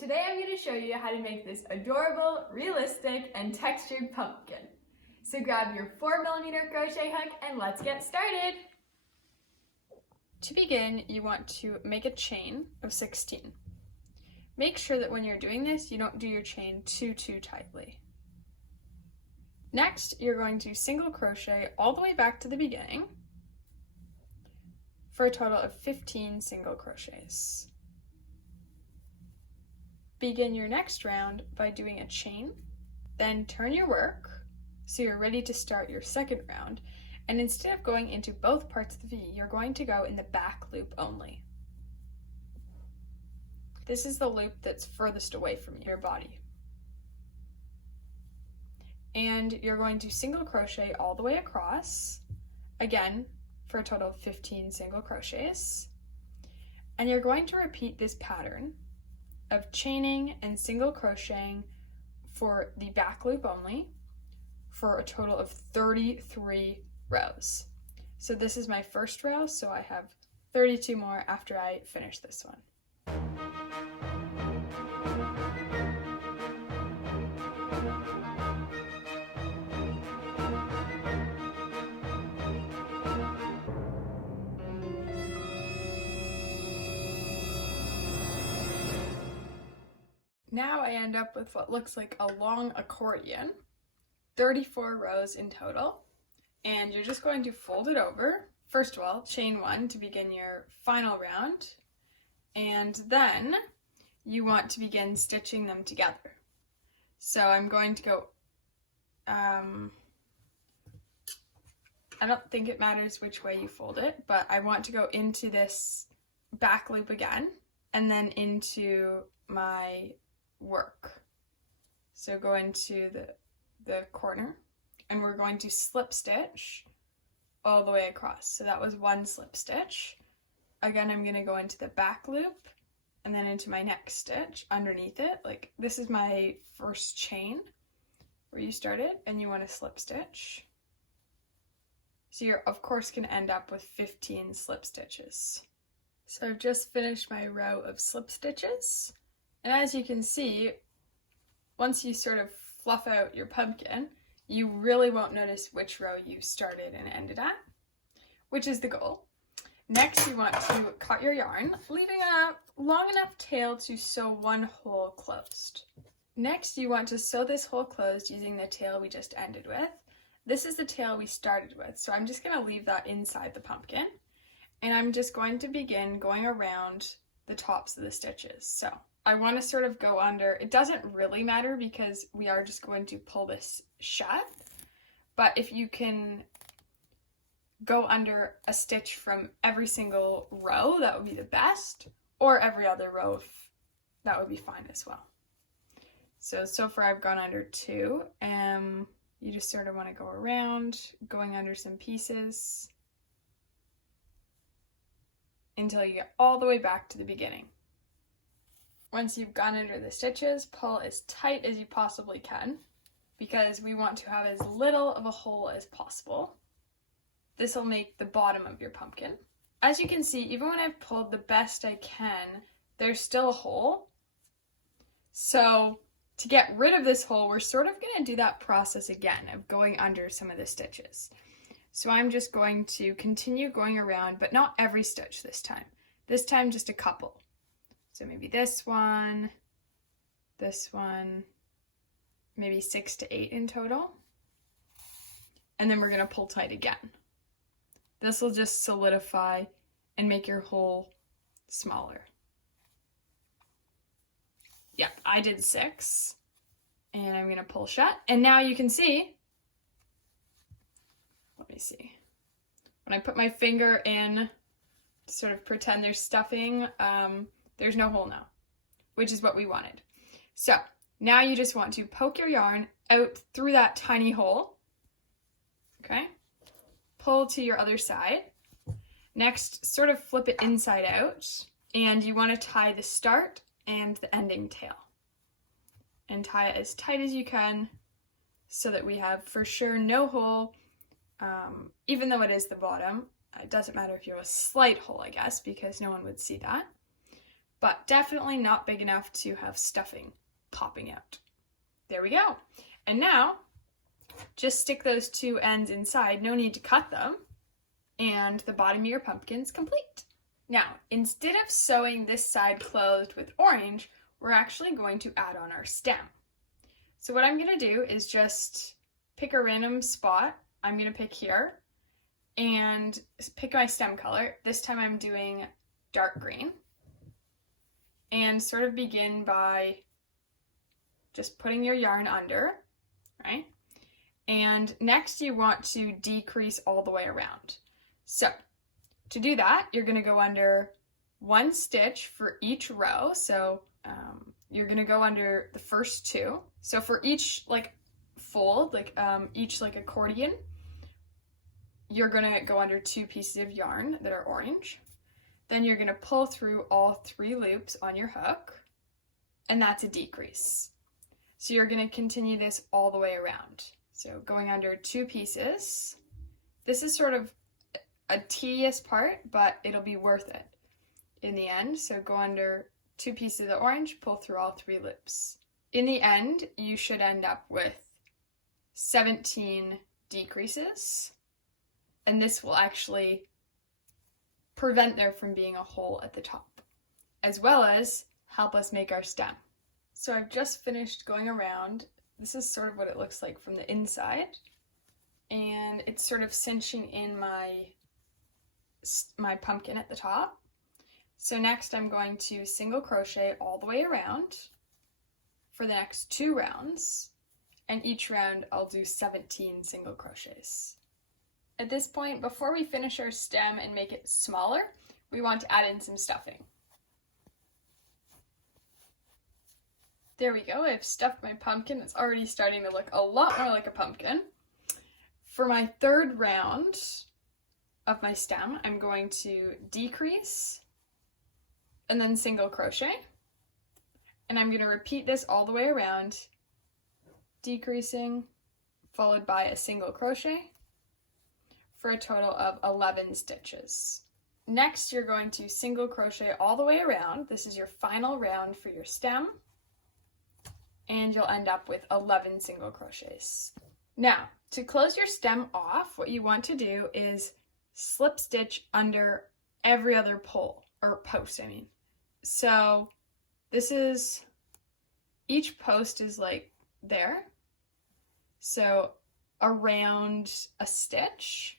Today I'm going to show you how to make this adorable, realistic, and textured pumpkin. So grab your 4mm crochet hook and let's get started! To begin, you want to make a chain of 16. Make sure that when you're doing this, you don't do your chain too tightly. Next, you're going to single crochet all the way back to the beginning for a total of 15 single crochets. Begin your next round by doing a chain, then turn your work so you're ready to start your second round, and instead of going into both parts of the V, you're going to go in the back loop only. This is the loop that's furthest away from your body. And you're going to single crochet all the way across, again, for a total of 15 single crochets. And you're going to repeat this pattern of chaining and single crocheting for the back loop only for a total of 33 rows. So this is my first row, so I have 32 more after I finish this one. Now I end up with what looks like a long accordion, 34 rows in total, and you're just going to fold it over. First of all, chain 1 to begin your final round, and then you want to begin stitching them together. So I'm going to go, I don't think it matters which way you fold it, but I want to go into this back loop again, and then into my work. So go into the corner, and we're going to slip stitch all the way across. So that was one slip stitch. Again, I'm going to go into the back loop and then into my next stitch underneath it. Like, this is my first chain where you started, and you want to slip stitch. So you're of course going to end up with 15 slip stitches. So I've just finished my row of slip stitches. And as you can see, once you sort of fluff out your pumpkin, you really won't notice which row you started and ended at, which is the goal. Next, you want to cut your yarn, leaving a long enough tail to sew one hole closed. Next, you want to sew this hole closed using the tail we just ended with. This is the tail we started with, so I'm just going to leave that inside the pumpkin, and I'm just going to begin going around the tops of the stitches. So I want to sort of go under. It doesn't really matter because we are just going to pull this shut, but if you can go under a stitch from every single row, that would be the best, or every other row, that would be fine as well. So far I've gone under 2, and you just sort of want to go around, going under some pieces until you get all the way back to the beginning. Once you've gone under the stitches, pull as tight as you possibly can because we want to have as little of a hole as possible. This will make the bottom of your pumpkin. As you can see, even when I've pulled the best I can, there's still a hole. So to get rid of this hole, we're sort of going to do that process again of going under some of the stitches. So I'm just going to continue going around, but not every stitch this time. This time just a couple. So maybe this one, maybe 6 to 8 in total. And then we're going to pull tight again. This will just solidify and make your hole smaller. Yep, I did 6. And I'm going to pull shut. And now you can see, let me see. When I put my finger in to sort of pretend there's stuffing, there's no hole now, which is what we wanted. So now you just want to poke your yarn out through that tiny hole, okay? Pull to your other side. Next, sort of flip it inside out, and you want to tie the start and the ending tail. And tie it as tight as you can so that we have for sure no hole, even though it is the bottom. It doesn't matter if you have a slight hole, I guess, because no one would see that. but definitely not big enough to have stuffing popping out. There we go. And now, just stick those two ends inside, no need to cut them, and the bottom of your pumpkin's complete. Now, instead of sewing this side closed with orange, we're actually going to add on our stem. So what I'm going to do is just pick a random spot. I'm going to pick here and pick my stem color. This time I'm doing dark green. And sort of begin by just putting your yarn under, right? And next you want to decrease all the way around. So to do that, you're going to go under one stitch for each row. So you're going to go under the first two. So for each like fold, like each like accordion, you're going to go under 2 pieces of yarn that are orange. Then you're going to pull through all 3 loops on your hook, and that's a decrease. So you're going to continue this all the way around. So going under 2 pieces. This is sort of a tedious part, but it'll be worth it in the end. So go under 2 pieces of the orange, pull through all 3 loops. In the end, you should end up with 17 decreases, and this will actually prevent there from being a hole at the top, as well as help us make our stem. So I've just finished going around. This is sort of what it looks like from the inside, and it's sort of cinching in my pumpkin at the top. So next I'm going to single crochet all the way around for the next 2 rounds, and each round I'll do 17 single crochets. At this point, before we finish our stem and make it smaller, we want to add in some stuffing. There we go, I've stuffed my pumpkin. It's already starting to look a lot more like a pumpkin. For my 3rd round of my stem, I'm going to decrease and then single crochet. And I'm going to repeat this all the way around, decreasing, followed by a single crochet, for a total of 11 stitches. Next, you're going to single crochet all the way around. This is your final round for your stem, and you'll end up with 11 single crochets. Now, to close your stem off, what you want to do is slip stitch under every other post. So this is, each post is like there, so around a stitch,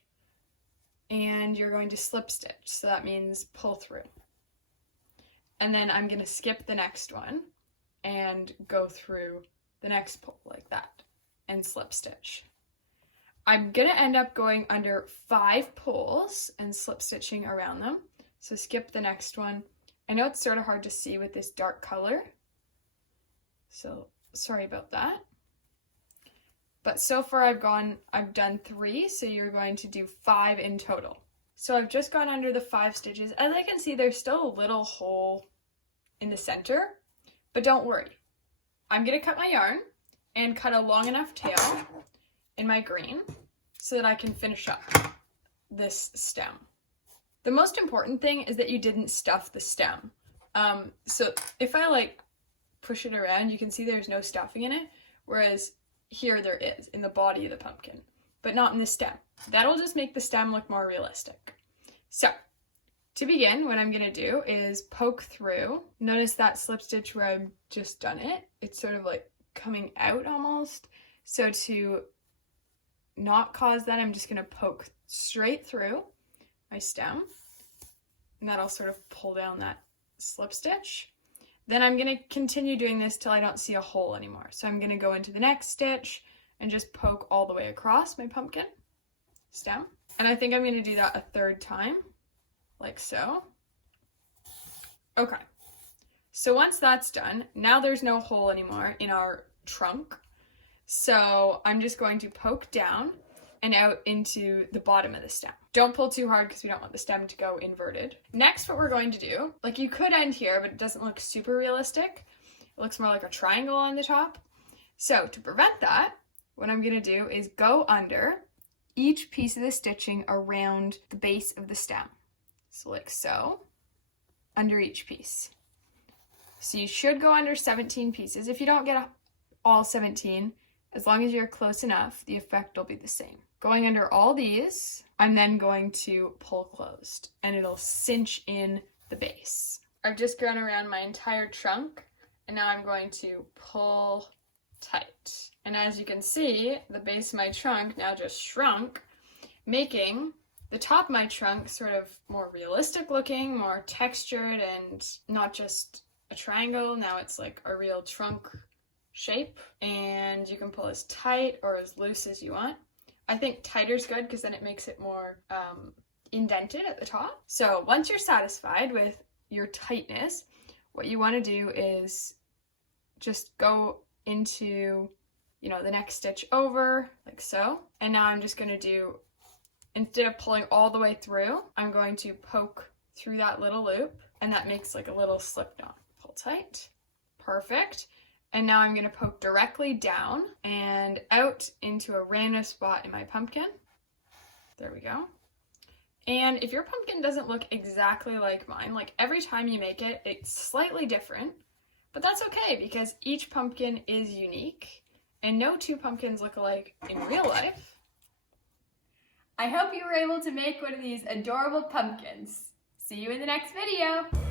and you're going to slip stitch, so that means pull through. And then I'm going to skip the next one and go through the next pull like that and slip stitch. I'm going to end up going under 5 pulls and slip stitching around them, so skip the next one. I know it's sort of hard to see with this dark color, so sorry about that. But so far I've done 3, so you're going to do 5 in total. So I've just gone under the 5 stitches. As I can see, there's still a little hole in the center, but don't worry. I'm going to cut my yarn and cut a long enough tail in my green so that I can finish up this stem. The most important thing is that you didn't stuff the stem. So if I push it around, you can see there's no stuffing in it, whereas here there is in the body of the pumpkin, but not in the stem. That'll just make the stem look more realistic. So to begin, what I'm going to do is poke through. Notice that slip stitch where I've just done it. It's sort of like coming out almost. So to not cause that, I'm just going to poke straight through my stem, and that'll sort of pull down that slip stitch. Then I'm going to continue doing this till I don't see a hole anymore. So I'm going to go into the next stitch and just poke all the way across my pumpkin stem. And I think I'm going to do that a 3rd time, like so. Okay, so once that's done, now there's no hole anymore in our trunk. So I'm just going to poke down and out into the bottom of the stem. Don't pull too hard because we don't want the stem to go inverted. Next, what we're going to do, you could end here, but it doesn't look super realistic. It looks more like a triangle on the top. So to prevent that, what I'm going to do is go under each piece of the stitching around the base of the stem. So like so, under each piece. So you should go under 17 pieces. If you don't get all 17, as long as you're close enough, the effect will be the same. Going under all these, I'm then going to pull closed and it'll cinch in the base. I've just gone around my entire trunk and now I'm going to pull tight. And as you can see, the base of my trunk now just shrunk, making the top of my trunk sort of more realistic looking, more textured, and not just a triangle. Now it's like a real trunk shape, and you can pull as tight or as loose as you want. I think tighter is good because then it makes it more indented at the top. So once you're satisfied with your tightness, what you want to do is just go into, you know, the next stitch over like so. And now I'm just going to do, instead of pulling all the way through, I'm going to poke through that little loop, and that makes like a little slip knot. Pull tight. Perfect. And now I'm going to poke directly down and out into a random spot in my pumpkin. There we go. And if your pumpkin doesn't look exactly like mine, like every time you make it, it's slightly different, but that's okay because each pumpkin is unique and no two pumpkins look alike in real life. I hope you were able to make one of these adorable pumpkins. See you in the next video.